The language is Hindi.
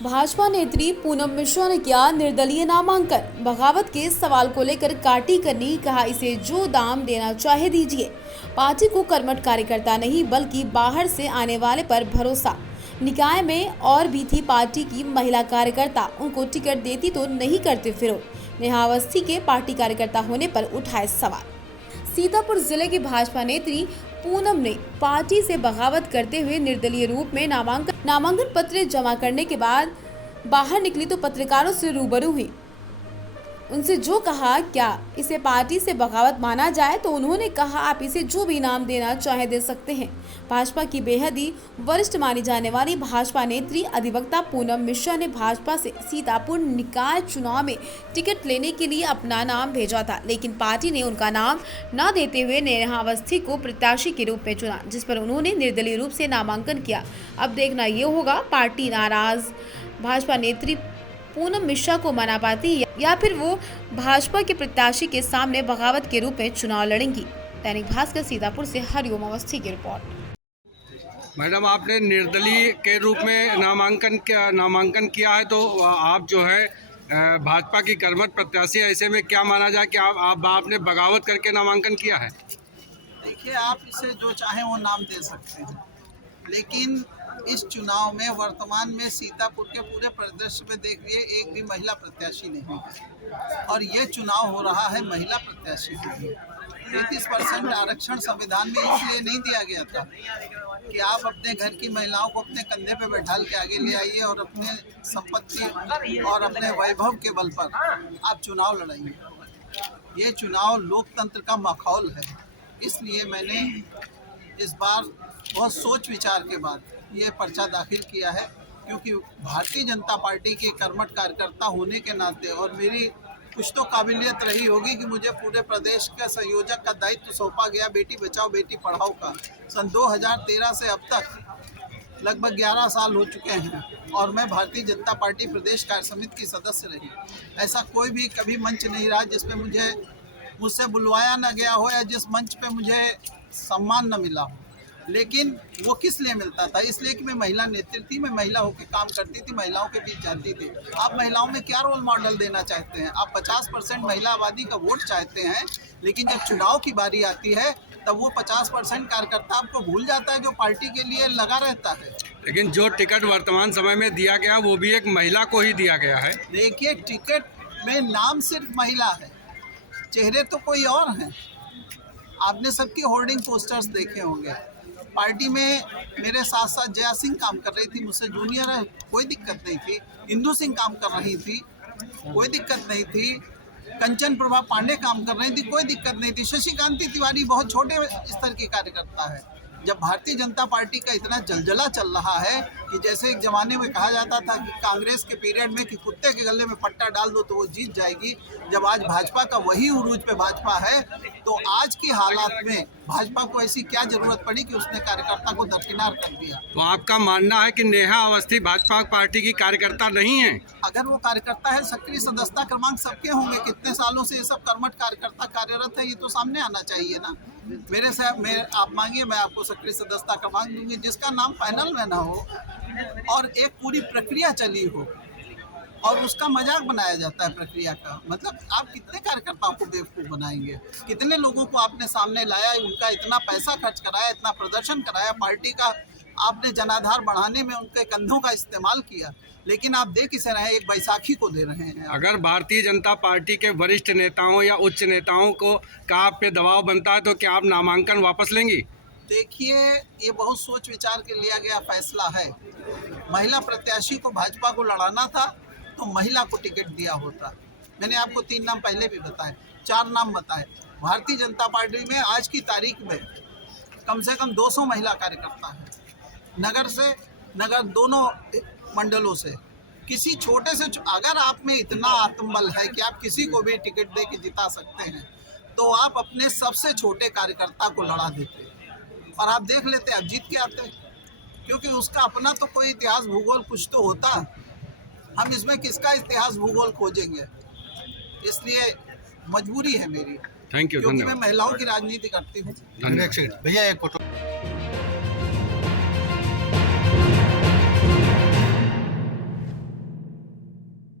भाजपा नेत्री पूनम मिश्रा ने किया निर्दलीय नामांकन। बगावत के सवाल को लेकर काटी करनी, कहा इसे जो दाम देना चाहे दीजिए। पार्टी को कर्मठ कार्यकर्ता नहीं बल्कि बाहर से आने वाले पर भरोसा। निकाय में और भी थी पार्टी की महिला कार्यकर्ता, उनको टिकट देती तो नहीं करते विरोध। नेहा अवस्थी के पार्टी कार्यकर्ता होने पर उठाए सवाल। सीतापुर जिले की भाजपा नेत्री पूनम ने पार्टी से बगावत करते हुए निर्दलीय रूप में नामांकन पत्र जमा करने के बाद बाहर निकली तो पत्रकारों से रूबरू हुई। उनसे जो कहा क्या इसे पार्टी से बगावत माना जाए, तो उन्होंने कहा आप इसे जो भी नाम देना चाहे दे सकते हैं। भाजपा की बेहद ही वरिष्ठ मानी जाने वाली भाजपा नेत्री अधिवक्ता पूनम मिश्रा ने भाजपा से सीतापुर निकाय चुनाव में टिकट लेने के लिए अपना नाम भेजा था, लेकिन पार्टी ने उनका नाम न देते हुए नेहा अवस्थी को प्रत्याशी के रूप में चुना, जिस पर उन्होंने निर्दलीय रूप से नामांकन किया। अब देखना ये होगा पार्टी नाराज भाजपा नेत्री पूनम मिश्रा को मना पाती या फिर वो भाजपा के प्रत्याशी के सामने बगावत के रूप में चुनाव लड़ेंगी। दैनिक भास्कर सीतापुर से हरिओम अवस्थी की रिपोर्ट। मैडम, आपने निर्दलीय के रूप में नामांकन किया है, तो आप जो है भाजपा की कर्मठ प्रत्याशी, ऐसे में क्या माना जाए कि आपने बगावत करके नामांकन किया है? देखिए, आप इसे जो चाहें वो नाम दे सकते हैं, लेकिन इस चुनाव में वर्तमान में सीतापुर के पूरे परिदृश्य में देखिए एक भी महिला प्रत्याशी नहीं है, और ये चुनाव हो रहा है महिला प्रत्याशी के लिए। 33% आरक्षण संविधान में इसलिए नहीं दिया गया था कि आप अपने घर की महिलाओं को अपने कंधे पे बैठाल के आगे ले आइए और अपने संपत्ति और अपने वैभव के बल पर आप चुनाव लड़ाइए। ये चुनाव लोकतंत्र का माहौल है, इसलिए मैंने इस बार बहुत सोच विचार के बाद ये पर्चा दाखिल किया है, क्योंकि भारतीय जनता पार्टी के कर्मठ कार्यकर्ता होने के नाते और मेरी कुछ तो काबिलियत रही होगी कि मुझे पूरे प्रदेश के संयोजक का दायित्व सौंपा गया बेटी बचाओ बेटी पढ़ाओ का। सन 2013 से अब तक लगभग 11 साल हो चुके हैं और मैं भारतीय जनता पार्टी प्रदेश कार्य समिति की सदस्य रही। ऐसा कोई भी कभी मंच नहीं रहा जिसमें मुझसे बुलवाया न गया हो या जिस मंच पे मुझे सम्मान न मिला हो। लेकिन वो किस लिए मिलता था? इसलिए कि मैं महिला नेत्री थी, मैं महिला होकर काम करती थी, महिलाओं के बीच जाती थी। आप महिलाओं में क्या रोल मॉडल देना चाहते हैं? आप 50% महिला आबादी का वोट चाहते हैं, लेकिन जब चुनाव की बारी आती है तब वो 50% कार्यकर्ता आपको भूल जाता है जो पार्टी के लिए लगा रहता है। लेकिन जो टिकट वर्तमान समय में दिया गया वो भी एक महिला को ही दिया गया है। देखिए, टिकट में नाम सिर्फ महिला है, चेहरे तो कोई और हैं। आपने सबकी होर्डिंग पोस्टर्स देखे होंगे। पार्टी में मेरे साथ साथ जया सिंह काम कर रही थी, मुझसे जूनियर है, कोई दिक्कत नहीं थी। इंदु सिंह काम कर रही थी, कोई दिक्कत नहीं थी। कंचन प्रभा पांडे काम कर रही थी, कोई दिक्कत नहीं थी। शशिकांत तिवारी बहुत छोटे स्तर की कार्यकर्ता है। जब भारतीय जनता पार्टी का इतना जलजला चल रहा है कि जैसे एक ज़माने में कहा जाता था कि कांग्रेस के पीरियड में कि कुत्ते के गले में पट्टा डाल दो तो वो जीत जाएगी, जब आज भाजपा का वही उरूज पे भाजपा है, तो आज की हालात में भाजपा को ऐसी क्या जरूरत पड़ी कि उसने कार्यकर्ता को दरकिनार कर दिया। तो आपका मानना है कि नेहा अवस्थी भाजपा पार्टी की कार्यकर्ता नहीं है? अगर वो कार्यकर्ता है, सक्रिय सदस्यता क्रमांक सबके होंगे। कितने सालों से ये सब कर्मठ कार्यकर्ता कार्यरत है, ये तो सामने आना चाहिए ना। मेरे से आप मांगिए, मैं आपको सक्रिय सदस्यता क्रमांक दूंगी। जिसका नाम पैनल में ना हो और एक पूरी प्रक्रिया चली हो और उसका मजाक बनाया जाता है प्रक्रिया का, मतलब आप कितने कार्यकर्ताओं को बेवकूफ़ बनाएंगे? कितने लोगों को आपने सामने लाया, उनका इतना पैसा खर्च कराया, इतना प्रदर्शन कराया, पार्टी का आपने जनाधार बढ़ाने में उनके कंधों का इस्तेमाल किया, लेकिन आप दे किसे रहे हैं? एक बैसाखी को दे रहे हैं। अगर भारतीय जनता पार्टी के वरिष्ठ नेताओं या उच्च नेताओं को का आप पे दबाव बनता है तो क्या आप नामांकन वापस लेंगी? देखिए, ये बहुत सोच विचार के लिया गया फैसला है। महिला प्रत्याशी को भाजपा को लड़ाना था तो महिला को टिकट दिया होता। मैंने आपको 3 नाम पहले भी बताए, 4 नाम बताए। भारतीय जनता पार्टी में आज की तारीख में कम से कम 200 महिला कार्यकर्ता हैं, नगर से नगर दोनों मंडलों से। किसी छोटे से अगर आप में इतना आत्मबल है कि आप किसी को भी टिकट दे के जिता सकते हैं, तो आप अपने सबसे छोटे कार्यकर्ता को लड़ा देते और आप देख लेते, आप जीत के आते, क्योंकि उसका अपना तो कोई इतिहास भूगोल कुछ तो होता। हम इसमें किसका इतिहास भूगोल खोजेंगे? इसलिए मजबूरी है मेरी, थैंक यू, क्योंकि मैं महिलाओं की राजनीति करती हूँ। धन्यवाद भैया। एक फोटो